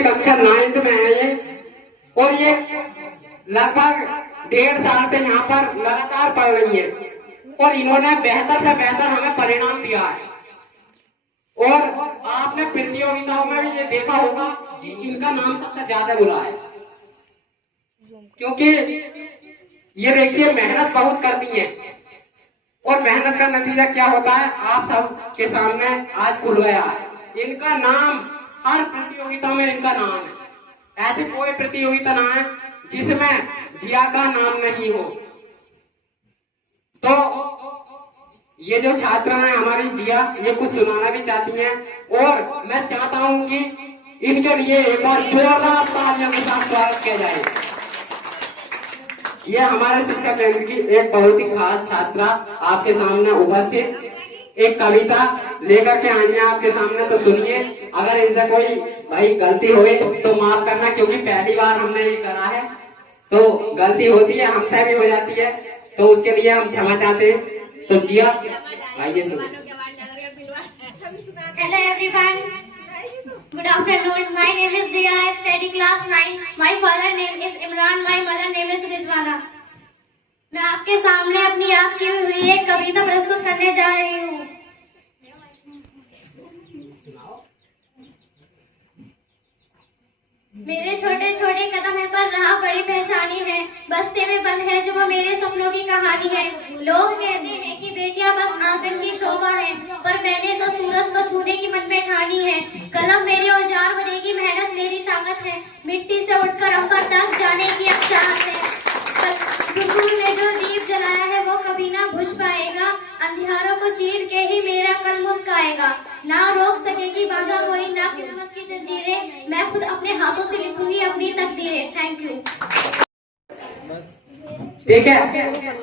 ये कक्षा 9th में है ये, और ये लगभग 1.5 साल से यहाँ पर लगातार पढ़ रही है और इन्होंने बेहतर से बेहतर हमें परिणाम दिया है। और आपने प्रतियोगिताओं में भी ये देखा होगा कि इनका नाम सबसे ज्यादा बुला है, क्योंकि ये देखिए मेहनत बहुत करती है और मेहनत का नतीजा क्या होता है आप सब के सामने आज खुल गया है। इनका नाम हर प्रतियोगिता में इनका नाम है, ऐसी कोई प्रतियोगिता ना है जिसमें जिया का नाम नहीं हो। तो ये जो छात्रा है हमारी जिया, ये कुछ सुनाना भी चाहती हैं और मैं चाहता हूं कि इनके लिए एक बार जोरदार तालियों के साथ स्वागत किया जाए। ये हमारे शिक्षा केंद्र की एक बहुत ही खास छात्रा आपके सामने उपस्थित एक कविता लेकर के आई है आपके सामने, तो सुनिए। अगर इनसे कोई भाई गलती हुई तो माफ करना, क्योंकि पहली बार हमने ये करा है तो गलती होती है, हमसे भी हो जाती है, तो उसके लिए हम क्षमा चाहते हैं। तो जिया आइए सुनो। Hello everyone. Good afternoon. My name is Jia. I study class 9. My father name is Imran. My mother name is Rizwana. मैं आपके सामने अपनी याद की हुई एक कविता प्रस्तुत करने जा रही हूँ। मेरे छोटे छोटे कदम है पर राह बड़ी पहचानी है, बस्ते में बंद है जो वो मेरे सपनों की कहानी है। लोग कहते हैं कि बेटियां बस आंगन की शोभा है, पर मैंने तो सूरज को छूने की मन में ठानी है। कलम मेरी औजार बनेगी, मेहनत मेरी ताकत है, मिट्टी से उठकर अंबर तक जाने की अब चाहत है। गुरु ने जो दीप जलाया है वो कभी ना बुझ पाएगा, अंधियारों को चीर के ही मेरा कल मुस्काएगा। ना रोक सकेगी बाधा कोई, ना किस्मत की जंजीरें, मैं खुद अपने हाथों से लिखूंगी अपनी तकदीरें। Thank you. ठीक है,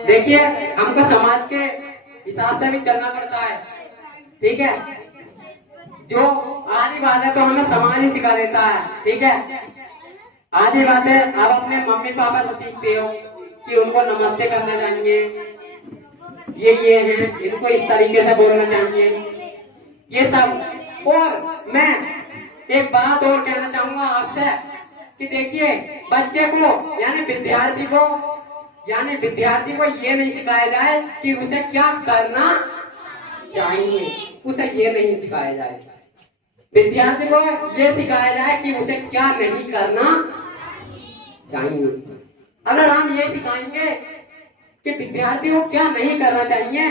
देखिए हमको समाज के हिसाब से भी चलना पड़ता है, ठीक है। जो आधी बातें तो हमें समाज ही सिखा देता है, ठीक है। आधी बातें आप अपने मम्मी पापा से सीखते हो कि उनको नमस्ते करना चाहिए, ये है, इनको इस तरीके से बोलना चाहिए, ये सब। और मैं एक बात और कहना चाहूंगा आपसे कि देखिए बच्चे को यानी विद्यार्थी को ये नहीं सिखाया जाए कि उसे क्या करना चाहिए, उसे ये नहीं सिखाया जाए। विद्यार्थी को ये सिखाया जाए कि उसे क्या नहीं करना चाहिए। अगर हम ये सिखाएंगे कि विद्यार्थी को क्या नहीं करना चाहिए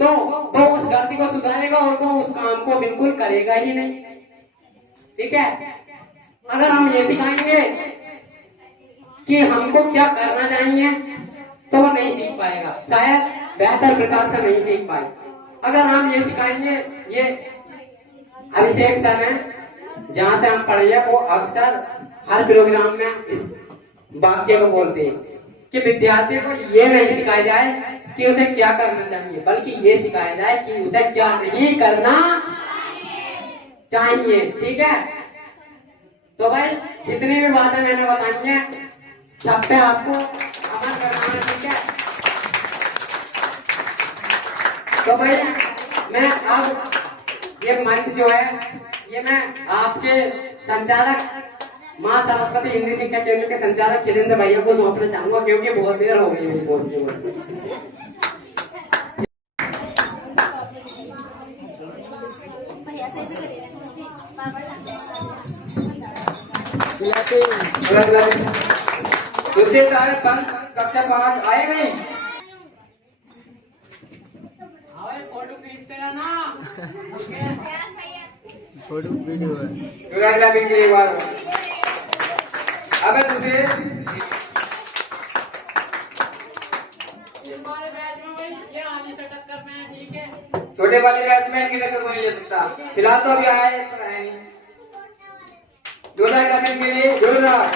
तो वो उस गलती को सुधारेगा और वो उस काम को बिल्कुल करेगा ही नहीं, ठीक है। अगर हम ये सिखाएंगे कि हमको क्या करना चाहिए तो वो नहीं सीख पाएगा, शायद बेहतर प्रकार से नहीं सीख पाए। अगर हम ये सिखाएंगे, ये अभिषेक सर है जहाँ से हम पढ़े वो अक्सर हर प्रोग्राम में इस वाक्य को बोलते हैं कि विद्यार्थी को ये नहीं सिखाया जाए कि उसे क्या करना चाहिए, बल्कि ये सिखाया जाए कि उसे क्या नहीं करना चाहिए, ठीक है। तो भाई जितनी भी बातें मैंने बताई हैं सब पे आपको अमल करना है, ठीक है। तो भाई मैं अब ये मंच जो है ये मैं आपके संचालक माँ सरस्वती हिंदी शिक्षा केंद्र के संचालक खिलेंद्र भैया को सौंपना चाहूंगा, क्योंकि बहुत देर हो गई मेरी बोलते। दूसरे सारे कक्षा 5 आए नहीं, फोटो खींचते रहना, फोटो वीडियो है। अब दूसरे छोटे वाले बैट्समैन की टक्कर कोई नहीं ले सकता, फिलहाल तो अभी आया है नहीं। जोरदार कमेंट के लिए जोरदार।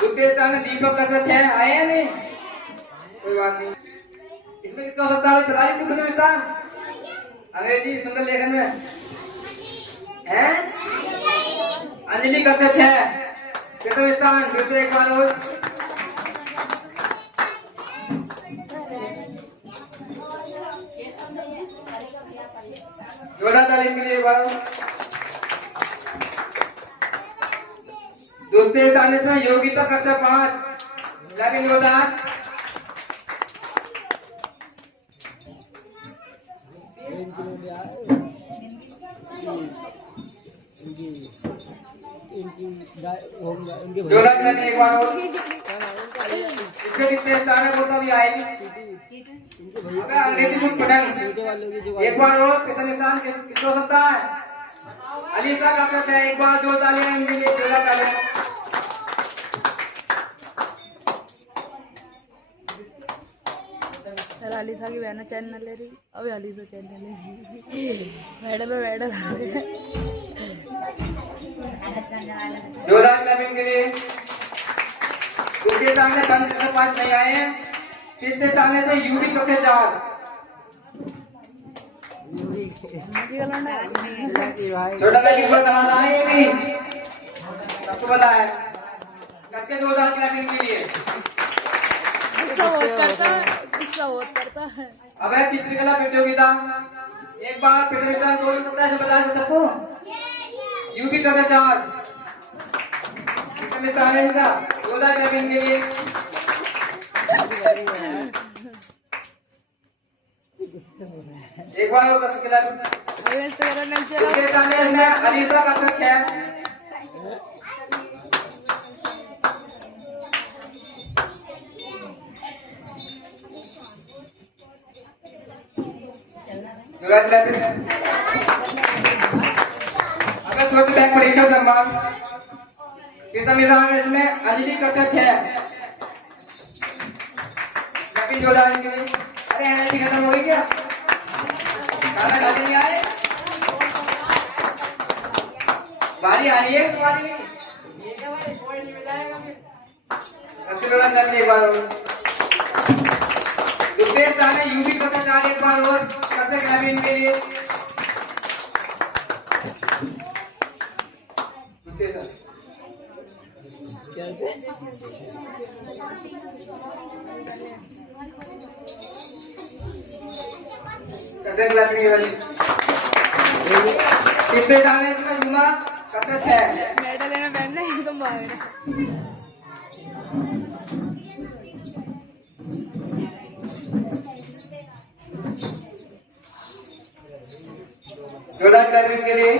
दूसरे स्थान में दीपक का 6 आए हैं नहीं, कोई बात नहीं। इसमें किसका हो सकता है बताइए। सुप्रथम स्थान अंग्रेजी सुंदर लेखन में है अंजलि कक्षा 6। प्रथम स्थान फिर से एक बार और जोरदार ताली के लिए एक बार। दूसरे स्थान में योगिता कक्षा 5, लेकिन जोरदार। जोरदार ताली एक बार और। इसके तीसरे स्थान में वो भी आएगी। एक बार और प्रथम स्थान किसको सकता है? अलीसा का सच है। एक बार जोर तालियां इनके लिए जोरदार तालियां। अलीसा की बहन चैनल ले रही, अभी अलीसा चैनल ले रही। मेडल जोरदार क्लैपिंग के लिए। दूसरे स्थान में 5 नहीं आए हैं। तीसरे स्थान में यूबी कक्षा 4। छोटा लड़की पर दवा आए भी सबको पता है। कसके जोरदार क्लैपिंग के लिए। गुस्सा बहुत करता है। अब है चित्रकला प्रतियोगिता। एक बार प्रतियोगिता बोल सकता है, बता सबको। यूबी कक्षा 4 इसमें स्थान है इनका। जोरदार क्लैपिंग के लिए। एक बार और कसके क्लैपिंग। दूसरे स्थान में इसमें अलीसा का सच है। अगर स्वच्छ बैंक परीक्षा सम्मान इसमें अंजलि कक्षा 6। लेकिन जोरदार इनके लिए। अरे एनर्जी खत्म हो गई क्या? खाना खाने नहीं आए? बारी आ रही है तुम्हारी। एक बार और। दूसरे स्थान है यूबी कक्षा 4। एक बार और कसके क्लैपिंग के लिए। कसके क्लैपिंग के वाली। कितने जाने इसमें युमा कक्षा 6। मेडल लेना पहनना है तुम बाहर। जोरदार क्लैपिंग के लिए।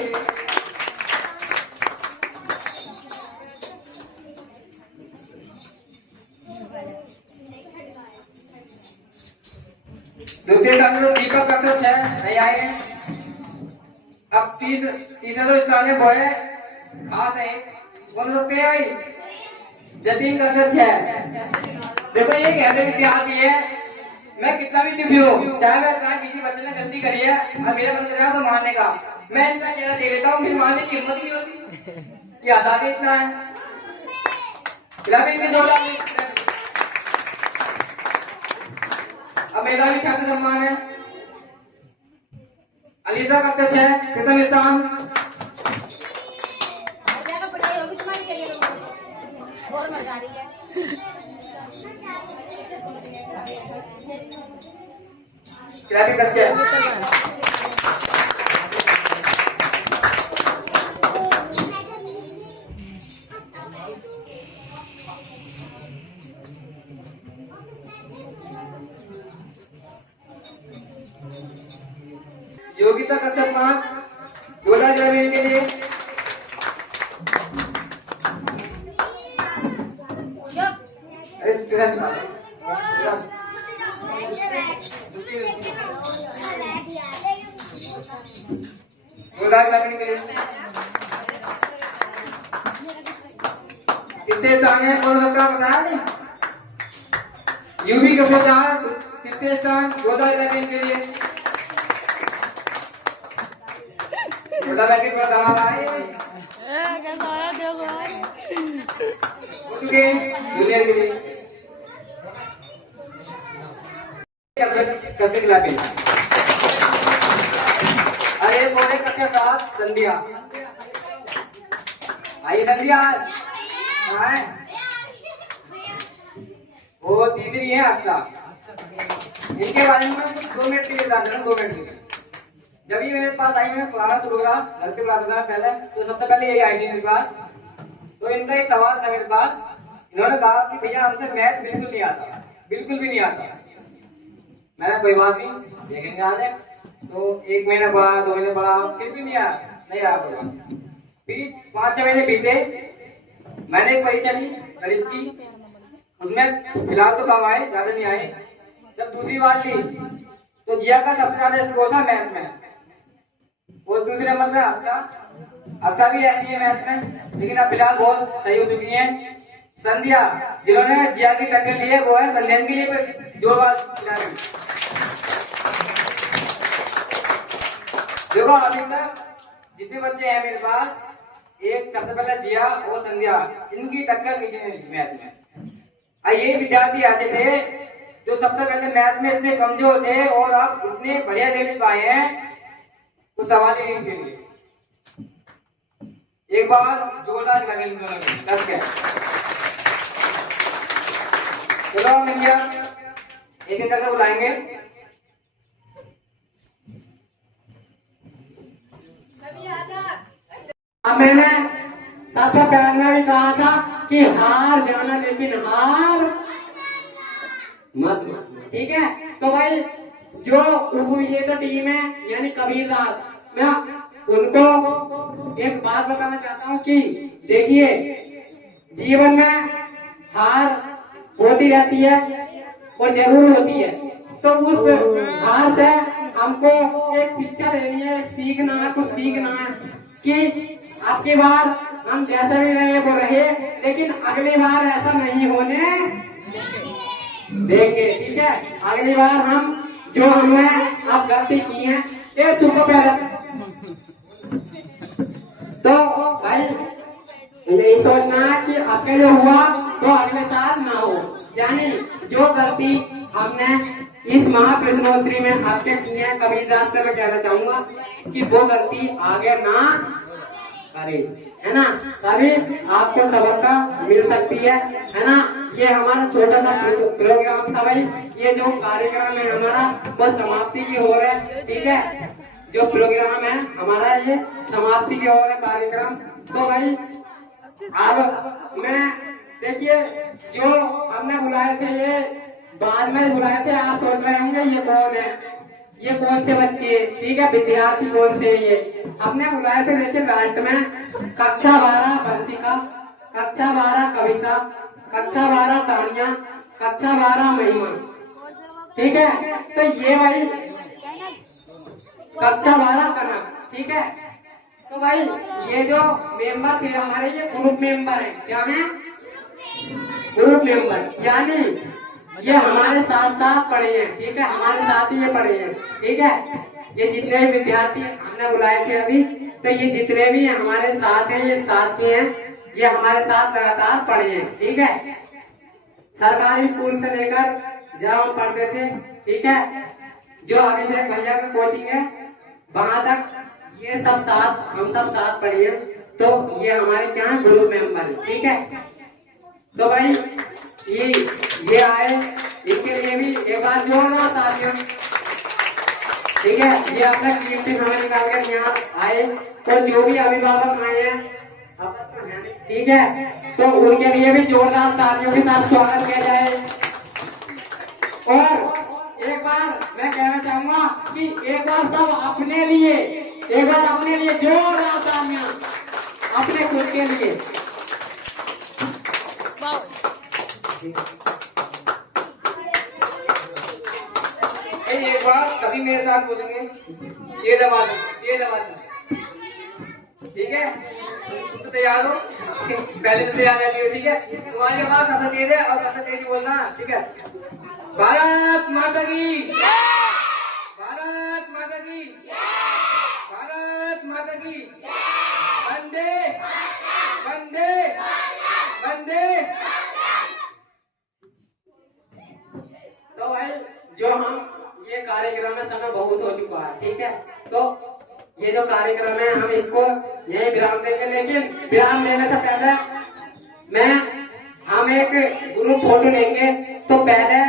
दूसरे स्थान में दीपक कक्षा 6 नहीं आए हैं। अब तीसरा जो स्थान है वो है खास है। कौन सकते हैं भाई? जतीन कक्षा 6। देखो ये कहते विद्यार्थी है, मैं कितना भी दुखी हूँ, चाहे किसी बच्चे ने गलती करी है और मेरा मन कर रहा है तो मारने का, मैं इतना चेहरा दे लेता हूँ, फिर मारने की हिम्मत नहीं होती। ये आजादी इतना है। अब मेरा भी छात्र सम्मान है। अलीसा कक्षा 6 प्रथम स्थान। क्लैपिंग कसके। योगिता कक्षा 5 जोरदार क्लैपिंग के लिए। जोरदार क्लैपिंग के लिए। कितने स्थान है कौन सबका बताया नहीं? यूबी कक्षा 4 कितने स्थान? जोरदार क्लैपिंग के लिए। जोरदार क्लैपिंग पर धमाका है। कैसा आया देखो हो चुके जूनियर के लिए। कसके क्लैपिंग। अरे बोले कक्षा 7 संध्या आई। संध्या हाँ वो तीसरी है। अक्सा इनके बारे में 2 मिनट के लिए जानना। 2 मिनट के लिए जब ये मेरे पास आई, मैं पढ़ाना शुरू करा, घर पे पढ़ाता था मैं पहले, तो सबसे पहले यही आई थी मेरे पास। तो इनका एक सवाल था मेरे पास, इन्होंने कहा कि भैया हमसे मैथ बिल्कुल नहीं आता, बिल्कुल भी नहीं आता। मैंने कोई बात नहीं, देखेंगे आज। तो 1 महीना पढ़ा, 2 महीने पढ़ा, फिर भी नहीं आया, नहीं आया पढ़ा। फिर 5-6 महीने बीते, मैंने एक परीक्षा ली गणित की, उसमें फिलहाल तो कम आए, ज्यादा नहीं आए। जब दूसरी बार ली तो जिया का सबसे ज्यादा स्कोर था मैथ में, और दूसरे नंबर में अक्सा भी ऐसी है मैथ में, लेकिन अब फिलहाल बहुत सही हो चुकी है। संध्या, जिन्होंने जिया की टक्कर ली है, वो है संध्या के लिए जोरदार देखो। अभी तक जितने बच्चे हैं मेरे पास, एक सबसे पहले जिया और संध्या, इनकी टक्कर किसी ने नहीं मैथ में। ये विद्यार्थी ऐसे थे जो सबसे पहले मैथ में इतने कमजोर थे और अब इतने बढ़िया लेवल पाए हैं, वो सवाल ही नहीं के लिए। एक बार जोरदार लगे इन दोनों में, दस के। चलो हम इंडिया एक एक करके बुलाएंगे। मैंने सबसे पहले भी कहा था कि हार जाना, लेकिन हार मत, ठीक है। तो भाई जो ये तो टीम है यानी कबीरदास, मैं उनको एक बात बताना चाहता हूँ कि देखिए, जीवन में हार होती रहती है और जरूर होती है। तो उस हार से हमको एक शिक्षा लेनी है, सीखना है, कुछ सीखना है कि आपकी बार हम जैसे भी रहे वो रहे, लेकिन अगली बार ऐसा नहीं होने देंगे, ठीक है। अगली बार हम जो हमने अब गलती की है, ये चुप पहले। तो भाई यही सोचना है कि आपके जो हुआ तो अगले साल ना हो, यानी जो गलती हमने इस महाप्रश्नोत्तरी में आपसे की है, कबीरदास से मैं कहना चाहूंगा कि वो गलती आगे ना करे, है ना। तभी आपको सफलता मिल सकती है ना। ये हमारा छोटा सा प्रोग्राम था भाई। ये जो कार्यक्रम है हमारा वो समाप्ति की ओर है, ठीक है। जो प्रोग्राम है हमारा ये समाप्ति की ओर है कार्यक्रम। तो भाई अब मैं देखिए, जो हमने बुलाए थे ये बाद में बुलाए थे। आप सोच रहे होंगे ये कौन है, ये कौन से बच्चे, ठीक है, विद्यार्थी कौन से ये हमने बुलाए थे। देखिए लास्ट में कक्षा 12 वंशिका, कक्षा 12 कविता, कक्षा 12 तानिया, कक्षा 12 महिमा, ठीक है। तो ये भाई कक्षा 12 कनक, ठीक है। तो भाई ये जो मेंबर थे हमारे, ये ग्रुप मेंबर है। क्या है? ग्रुप मेंबर, यानी ये हमारे साथ साथ पढ़े हैं, ठीक है, हमारे साथ ही ये पढ़े हैं, ठीक है। ये जितने भी विद्यार्थी हमने बुलाए थे अभी, तो ये जितने भी हमारे साथ हैं, ये साथी हैं, ये हमारे साथ लगातार पढ़े हैं, ठीक है। सरकारी स्कूल से लेकर जहाँ हम पढ़ते थे, ठीक है, जो अभिषेक भैया का कोचिंग है वहां तक ये सब साथ, हम सब साथ पढ़े हैं। तो ये हमारे क्या है, ग्रुप मेंबर, ठीक है। तो भाई ये आए, इनके लिए भी एक बार जोरदार तालियां, ठीक है। ये अपना कीमती समय निकाल कर यहाँ आए, और जो भी अभिभावक आए हैं, ठीक है, तो उनके लिए भी जोरदार तालियों के साथ स्वागत किया जाए। और एक बार मैं कहना चाहूंगा कि एक बार सब अपने लिए, एक बार अपने लिए जोरदार तालियां, अपने खुद के लिए। एक बार सभी मेरे साथ बोलेंगे, ये दबा दो, ये दबा दो, ठीक है। तो तैयार हो, पहले से तैयार रहती हो, ठीक है। तुम्हारी आवाज सबसे तेज है और सबसे तेज बोलना, ठीक है। भारत माता की, भारत माता की, भारत माता की, वंदे वंदे वंदे। तो भाई जो हम ये कार्यक्रम में समय बहुत हो चुका है, ठीक है। तो ये जो कार्यक्रम है हम इसको यही विराम देंगे, लेकिन विराम लेने से पहले हम एक ग्रुप फोटो लेंगे। तो पहले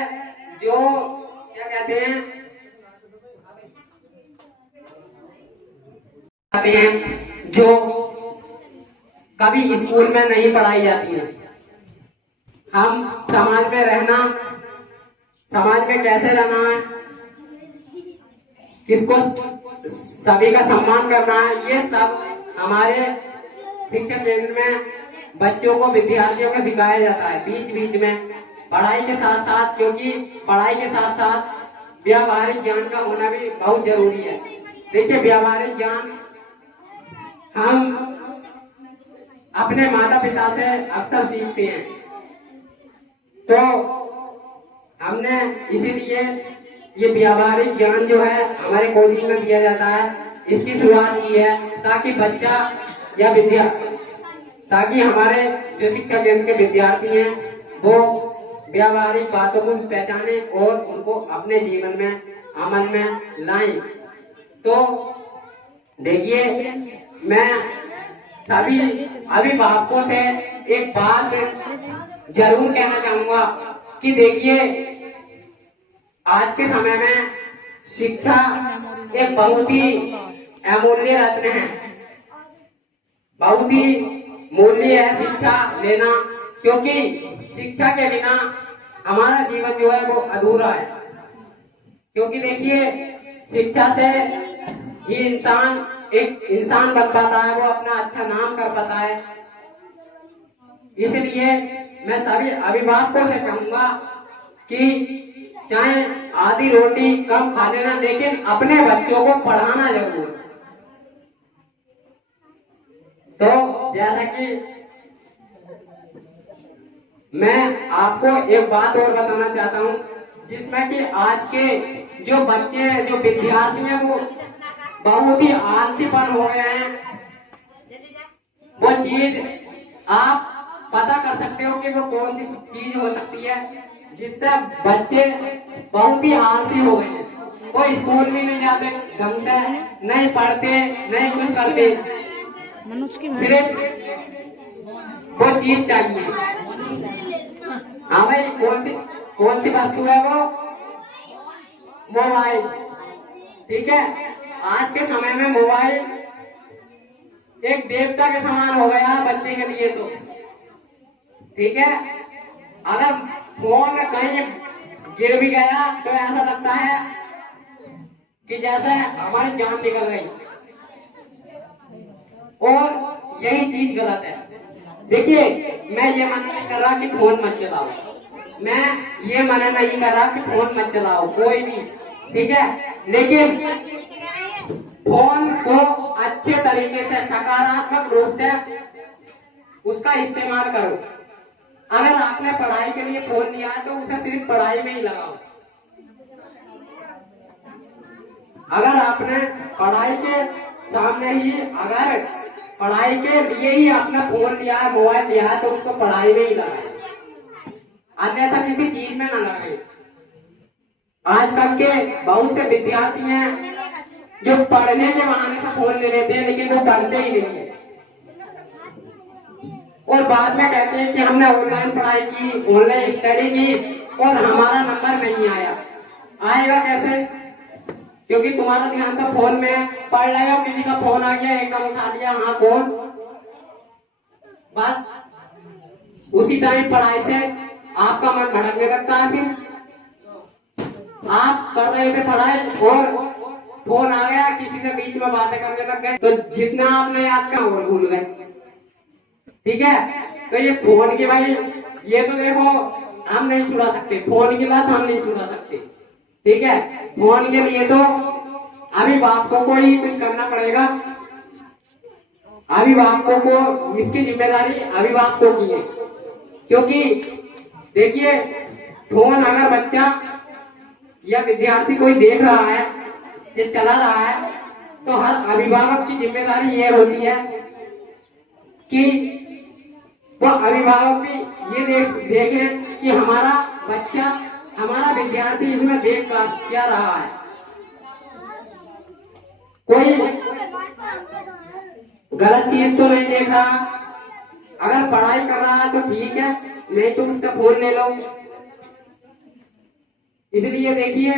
जो क्या कहते हैं, आते हैं जो कभी स्कूल में नहीं पढ़ाई जाती हैं। हम समाज में रहना, समाज में कैसे रहना है, किसको सभी का सम्मान करना है, ये सब हमारे शिक्षा केंद्र में बच्चों को, विद्यार्थियों को सिखाया जाता है बीच बीच में, पढ़ाई के साथ साथ। क्योंकि पढ़ाई के साथ साथ व्यावहारिक ज्ञान का होना भी बहुत जरूरी है। देखिए, व्यावहारिक ज्ञान हम अपने माता पिता से अक्सर सीखते हैं, तो हमने इसीलिए ये व्यावहारिक ज्ञान जो है हमारे कोचिंग में दिया जाता है, इसकी शुरुआत की है ताकि बच्चा या ताकि हमारे जो शिक्षा केंद्र के विद्यार्थी हैं वो व्यावहारिक बातों को पहचाने और उनको अपने जीवन में अमल में लाएं। तो देखिए, मैं सभी अभिभावकों से एक बात जरूर कहना चाहूंगा कि देखिए, आज के समय में शिक्षा एक बहुत ही अमूल्य रत्न है, बहुत ही मूल्य है शिक्षा लेना। क्योंकि शिक्षा के बिना हमारा जीवन जो है वो अधूरा है। क्योंकि देखिए, शिक्षा से ही इंसान एक इंसान बन पाता है, वो अपना अच्छा नाम कर पाता है। इसलिए मैं सभी अभिभावकों से कहूंगा कि चाहे आधी रोटी कम खा लेना, लेकिन अपने बच्चों को पढ़ाना जरूर। तो जैसा कि मैं आपको एक बात और बताना चाहता हूँ, जिसमें कि आज के जो बच्चे हैं, जो विद्यार्थी हैं, वो बहुत ही आलसीपन हो गए हैं। वो चीज आप पता कर सकते हो कि वो कौन सी चीज हो सकती है जिससे बच्चे बहुत ही आलसी हो गए हैं। वो स्कूल भी नहीं जाते ढंग से, नहीं पढ़ते, नहीं कुछ करते, सिर्फ वो चीज चाहिए। हाँ भाई, कौन सी वस्तु है वो? मोबाइल। ठीक है, आज के समय में मोबाइल एक देवता के समान हो गया बच्चे के लिए। तो ठीक है, अगर फोन कहीं गिर भी गया तो ऐसा लगता है कि जैसे हमारी जान निकल गई, और यही चीज गलत है। देखिए, मैं ये मना नहीं कर रहा कि फोन मत चलाओ, मैं ये मना नहीं कर रहा कि फोन मत चलाओ कोई भी, ठीक है, लेकिन फोन को अच्छे तरीके से, सकारात्मक रूप से उसका इस्तेमाल करो। अगर आपने पढ़ाई के लिए फोन लिया है तो उसे सिर्फ पढ़ाई में ही लगाओ। अगर आपने पढ़ाई के सामने ही, अगर पढ़ाई के लिए ही आपने फोन लिया है, मोबाइल लिया है, तो उसको पढ़ाई में ही लगाए, अन्यथा किसी चीज में ना लगाए। आजकल के बहुत से विद्यार्थी हैं जो पढ़ने के बहाने से फोन ले लेते हैं, लेकिन वो पढ़ते ही नहीं है, और बाद में कहते हैं कि हमने ऑनलाइन पढ़ाई की, ऑनलाइन स्टडी की और हमारा नंबर नहीं आया। आएगा कैसे? क्योंकि तुम्हारा ध्यान तो फोन में, पढ़ रहे हो, किसी का फोन आ गया, एकदम उठा लिया, हाँ कौन, बस उसी टाइम पढ़ाई से आपका मन भटकने लगता है। फिर आप कर रहे थे पढ़ाई और फोन आ गया, किसी से बीच में बातें करने लग गए, तो जितना आपने याद किया वो भूल गए। ठीक है, तो ये फोन की भाई, ये तो देखो हम नहीं छुड़ा सकते, फोन की बात हम नहीं छुड़ा सकते। ठीक है, फोन के लिए तो अभिभावकों को ही कुछ करना पड़ेगा, अभिभावकों को, इसकी जिम्मेदारी अभिभावकों की है। क्योंकि देखिए, फोन अगर बच्चा या विद्यार्थी कोई देख रहा है या चला रहा है, तो हर अभिभावक की जिम्मेदारी ये होती है कि वो अभिभावक भी ये देखे कि हमारा बच्चा, हमारा विद्यार्थी इसमें देख कर क्या रहा है। कोई गलत चीज तो नहीं देख रहा, अगर पढ़ाई कर रहा है तो ठीक है, नहीं तो उससे फोन ले लो। इसलिए देखिए,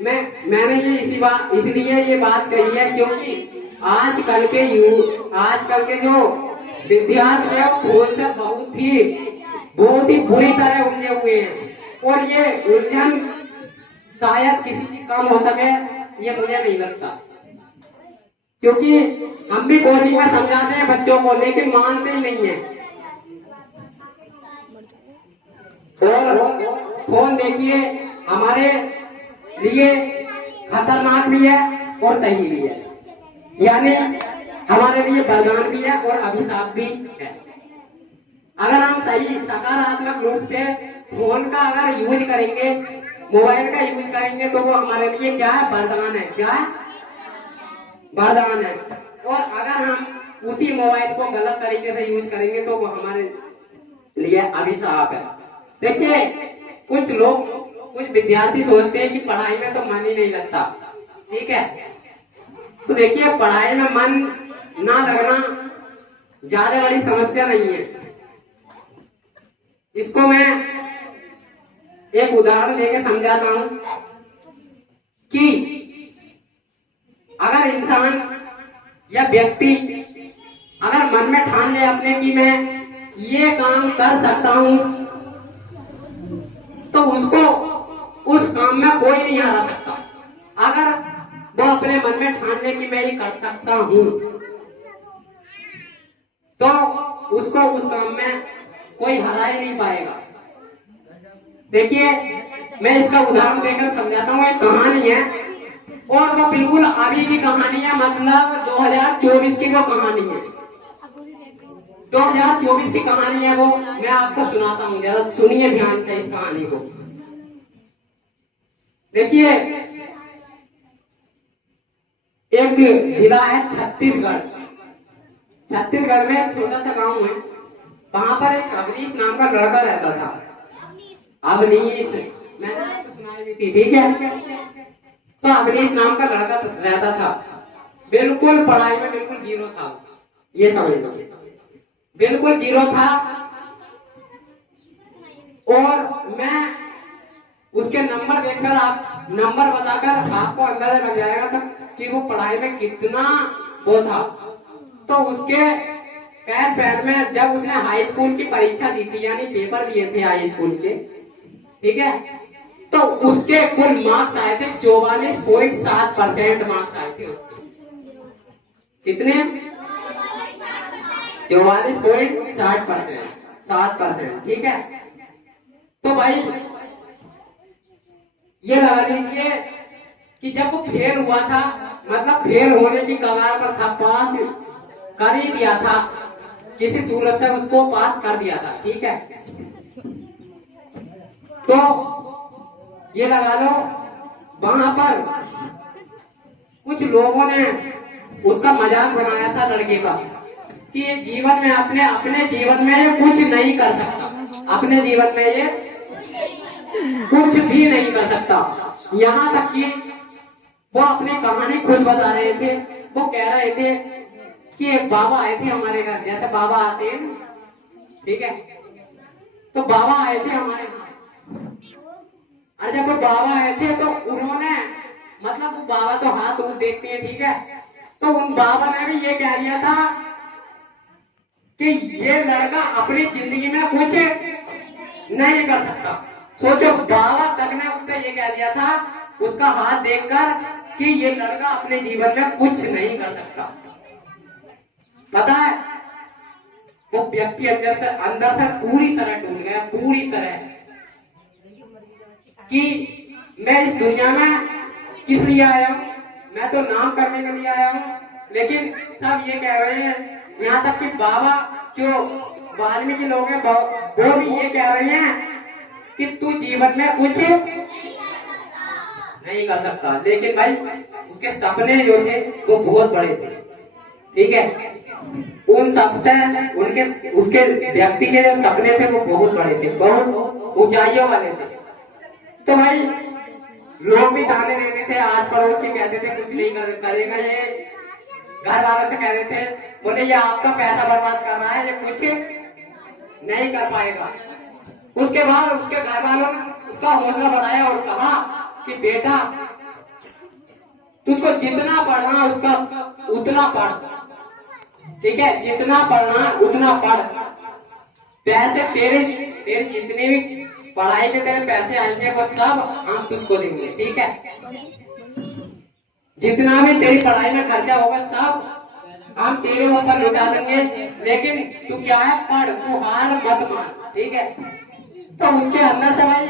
मैंने ये इसलिए ये बात कही है क्योंकि आजकल के जो विद्यार्थी है फोन से बहुत ही बुरी तरह उलझे हुए हैं, और ये उलझन शायद किसी की कम हो सके, ये मुझे नहीं लगता, क्योंकि हम भी कोचिंग में समझाते हैं बच्चों को, लेकिन मानते ही नहीं है। और फोन देखिए हमारे लिए खतरनाक भी है और सही भी है, यानी हमारे लिए वरदान भी है और अभिशाप भी है। अगर हम सही सकारात्मक रूप से फोन का अगर यूज करेंगे, मोबाइल का यूज करेंगे, तो वो हमारे लिए क्या है? वरदान है। क्या है? वरदान है। और अगर हम उसी मोबाइल को गलत तरीके से यूज करेंगे तो वो हमारे लिए अभिशाप है। देखिए कुछ विद्यार्थी सोचते हैं कि पढ़ाई में तो मन ही नहीं लगता, ठीक है, तो देखिए पढ़ाई में मन ना लगना ज्यादा बड़ी समस्या नहीं है। इसको मैं एक उदाहरण देके समझाता हूं कि अगर इंसान या व्यक्ति अगर मन में ठान ले अपने कि मैं ये काम कर सकता हूं, तो उसको उस काम में कोई नहीं हरा सकता। अगर वो अपने मन में ठान ले कि मैं ये कर सकता हूं, तो उसको उस काम में कोई हरा ही नहीं पाएगा। देखिए मैं इसका उदाहरण देकर समझाता हूँ। एक कहानी है और वो बिल्कुल अभी की कहानी है, मतलब 2024 की वो कहानी है। 2024 की कहानी है वो, मैं आपको सुनाता हूँ, जरा सुनिए ध्यान से इस कहानी को। देखिए एक जिला है छत्तीसगढ़। छत्तीसगढ़ में एक छोटा सा गांव है, वहां पर एक अवनीश नाम का लड़का रहता था। अवनीश, मैंने आपको सुनाई भी थी, ठीक है। तो अवनीश नाम का लड़का रहता था, बिल्कुल पढ़ाई में बिल्कुल जीरो था, ये समझ लो, बिल्कुल जीरो था। और मैं उसके नंबर देखकर, आप नंबर बताकर आपको अंदाजा लग जाएगा तक कि वो पढ़ाई में कितना वो था। तो उसके पैर में जब उसने हाई स्कूल की परीक्षा दी थी, यानी पेपर दिए थे हाई स्कूल के, ठीक है, तो उसके कुल मार्क्स आए थे 44.7% मार्क्स आए थे उसके। कितने? 44.7%, ठीक है। तो भाई ये लगा लीजिए कि जब वो फेल हुआ था, मतलब फेल होने की कगार पर था, पास कर ही दिया था, किसी सूरत से उसको पास कर दिया था, ठीक है। तो ये लगा लो वहां पर कुछ लोगों ने उसका मजाक बनाया था लड़के का कि ये जीवन में अपने जीवन में ये कुछ नहीं कर सकता, अपने जीवन में ये कुछ भी नहीं कर सकता। यहाँ तक कि वो अपनी कहानी खुद बता रहे थे। वो कह रहे थे कि एक बाबा आए थे हमारे घर, जैसे बाबा आते हैं, ठीक है, तो बाबा आए थे हमारे घर। और जब वो बाबा आए थे तो उन्होंने, मतलब वो बाबा तो हाथ ऊपर देखते हैं, ठीक है, तो उन बाबा ने भी ये कह दिया था कि ये लड़का अपनी जिंदगी में कुछ नहीं कर सकता। सोचो, बाबा तक ने उससे ये कह दिया था, उसका हाथ देखकर, कि ये लड़का अपने जीवन में कुछ नहीं कर सकता। पता है वो व्यक्ति अंदर से पूरी तरह टूट गया, पूरी तरह, कि मैं इस दुनिया में किस लिए आया हूँ, मैं तो नाम करने के लिए आया हूँ। लेकिन सब ये कह रहे हैं, यहाँ तक कि बाबा जो वाल्मीकि लोग हैं वो भी ये कह रहे हैं कि तू जीवन में कुछ नहीं कर सकता। लेकिन भाई उसके सपने जो थे वो बहुत बड़े थे, ठीक है, उन सबसे उसके व्यक्ति के जो सपने थे वो बहुत बड़े थे, बहुत ऊंचाइयों वाले थे। तो भाई लोग भी ताने देते थे, आस पड़ोस के कहते थे कुछ नहीं करेगा ये, घर वालों से कह रहे थे, बोले ये आपका पैसा बर्बाद कर रहा है, ये कुछ नहीं कर पाएगा। उसके बाद उसके घर वालों ने उसका हौसला बढ़ाया और कहा कि बेटा तुझको जितना पढ़ना उसका उतना पढ़, ठीक है, जितना पढ़ना उतना पढ़। पैसे तेरे तेरे जितने भी पढ़ाई के तेरे पैसे आएंगे वो सब हम तुझको देंगे, ठीक है। जितना भी तेरी पढ़ाई में खर्चा होगा सब हम तेरे ऊपर लुटा देंगे, लेकिन तू क्या है, पढ़, तू हार मत मान, ठीक है। तो उसके अंदर से भाई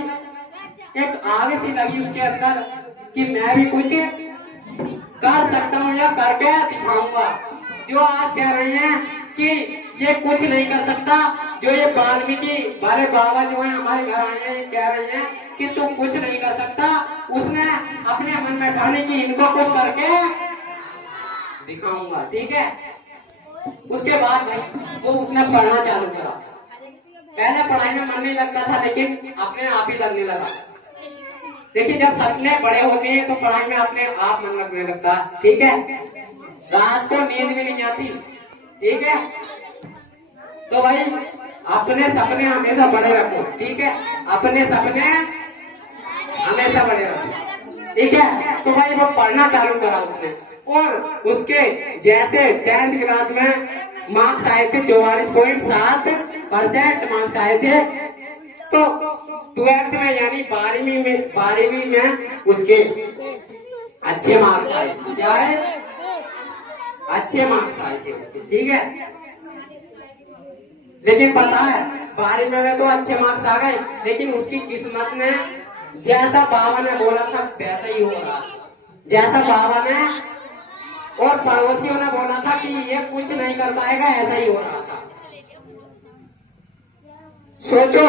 एक आग सी लगी उसके अंदर कि मैं भी कुछ कर सकता हूँ या करके दिखाऊंगा। जो आज कह रहे हैं कि ये कुछ नहीं कर सकता, जो ये वाल्मीकि वाले बाबा जो है हमारे घर आए हैं, ये कह रहे हैं कि तुम कुछ नहीं कर सकता, उसने अपने मन में ठानी कि इनको कुछ करके दिखाऊंगा, ठीक है। उसके बाद भाई वो उसने पढ़ना चालू करा। पहले पढ़ाई में मन नहीं लगता था, लेकिन अपने आप ही लगने लगा। देखिए जब सपने बड़े होते हैं तो पढ़ाई में अपने आप मन लगने लगता है, ठीक है। रात को नींद भी नहीं आती, ठीक है। तो भाई अपने सपने हमेशा बड़े रखो, ठीक है, अपने सपने हमेशा बड़े रखो, ठीक है। तो भाई वो पढ़ना चालू करा उसने, और उसके जैसे 10th क्लास में मार्क्स आए थे 44.7% मार्क्स आए थे, तो 12th में यानी 12वीं में उसके अच्छे मार्क्स आए, क्या है, अच्छे मार्क्स आए थे उसके, ठीक है। लेकिन पता है 12वीं में तो अच्छे मार्क्स आ गए, लेकिन उसकी किस्मत ने जैसा बाबा ने बोला था वैसा ही हो रहा, जैसा बाबा ने और पड़ोसियों ने बोला था कि ये कुछ नहीं कर पाएगा, ऐसा ही हो रहा था। सोचो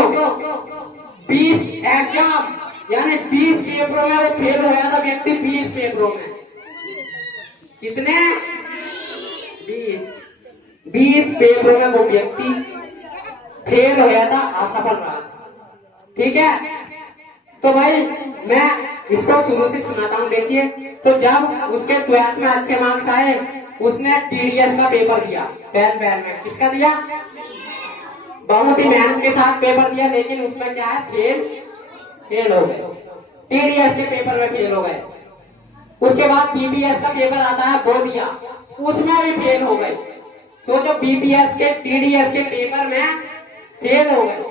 20 एग्जाम यानी 20 पेपरों में वो फेल हो गया था व्यक्ति, 20 पेपरों में कितने, 20 पेपरों में वो व्यक्ति फेल हो गया था, असफल रहा, ठीक है। तो भाई मैं इसको शुरू से सुनाता हूँ, देखिए। तो जब उसके 12th में अच्छे मार्क्स आए, उसने TDS का पेपर दिया, 10th में किसका दिया, बहुत ही मेहनत के साथ पेपर दिया, लेकिन उसमें क्या है, फेल हो गए, TDS के पेपर में फेल हो गए। उसके बाद BPS का पेपर आता है, वो दिया, उसमें भी फेल हो गए। सोचो BPS के TDS के पेपर में फेल हो गए,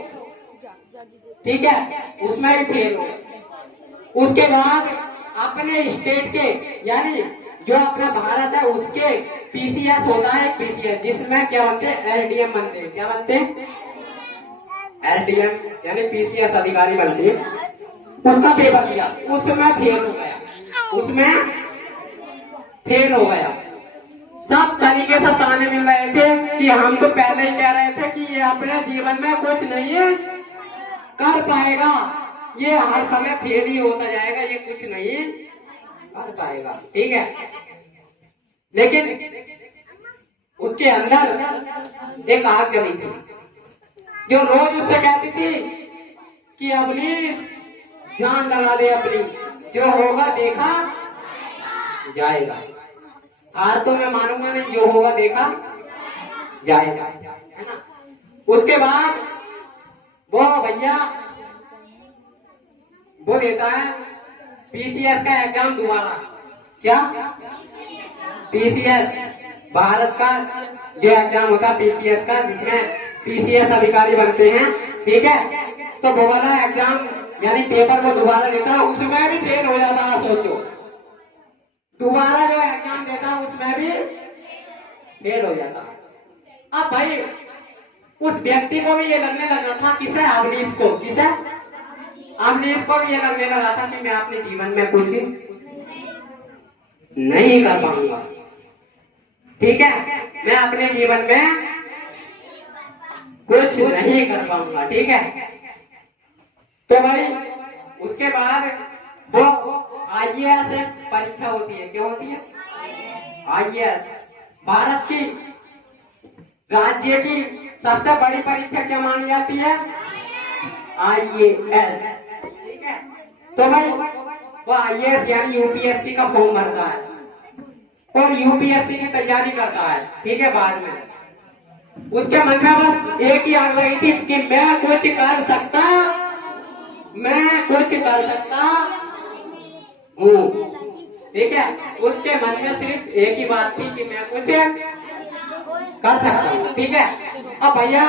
ठीक है, उसमें भी फेल हो गए। उसके बाद अपने स्टेट के यानी जो अपना भारत है उसके PCS होता है, PCS जिसमें क्या बनते हैं, LDM बनते हैं, क्या बनते हैं, LDM यानी PCS अधिकारी बनते हैं, उसका पेपर दिया, उसमें फेल हो गया, उसमें फेल हो गया। सब तरीके से ताने मिल रहे थे कि हम तो पहले ही कह रहे थे कि ये अपने जीवन में कुछ नहीं कर पाएगा, ये हर समय फेल ही होता जाएगा, ये कुछ नहीं कर पाएगा, ठीक है। लेकिन उसके अंदर एक आग जली थी जो रोज उससे कहती थी कि अवनीश जान लगा दे अपनी, जो होगा देखा जाएगा। हार तो मैं मानूंगा नहीं, जो होगा देखा जाएगा, है ना। उसके बाद वो भैया वो देता है PCS का एग्जाम दोबारा, क्या, PCS भारत का जो एग्जाम होता है PCS का, जिसमें PCS अधिकारी बनते हैं, ठीक है। तो वो वाला एग्जाम यानी पेपर वो दोबारा देता है, उसमें भी फेल हो जाता है। सोचो दोबारा जो एग्जाम देता है उसमें भी फेल हो जाता। अब भाई उस व्यक्ति को भी ये लगने लगा था, किसे, अवनीश को, किसे, अवनीश को भी ये लगने लगा था कि मैं अपने जीवन में कुछ नहीं कर पाऊंगा, ठीक है, मैं अपने जीवन में कुछ नहीं कर पाऊंगा, ठीक है। तो भाई उसके बाद वो IAS परीक्षा होती है, क्या होती है, IAS भारत की राज्य की सबसे बड़ी परीक्षा क्या मानी जाती है, IAS, ठीक है। तो भाई वो IAS यानी UPSC का फॉर्म भरता है और UPSC की तैयारी करता है, ठीक है। बाद में उसके मन में बस एक ही आग लगी थी कि मैं कुछ कर सकता, मैं कुछ कर सकता हूँ, ठीक है, उसके मन में सिर्फ एक ही बात थी कि मैं कुछ कर सकता हूँ। ठीक है, अब भैया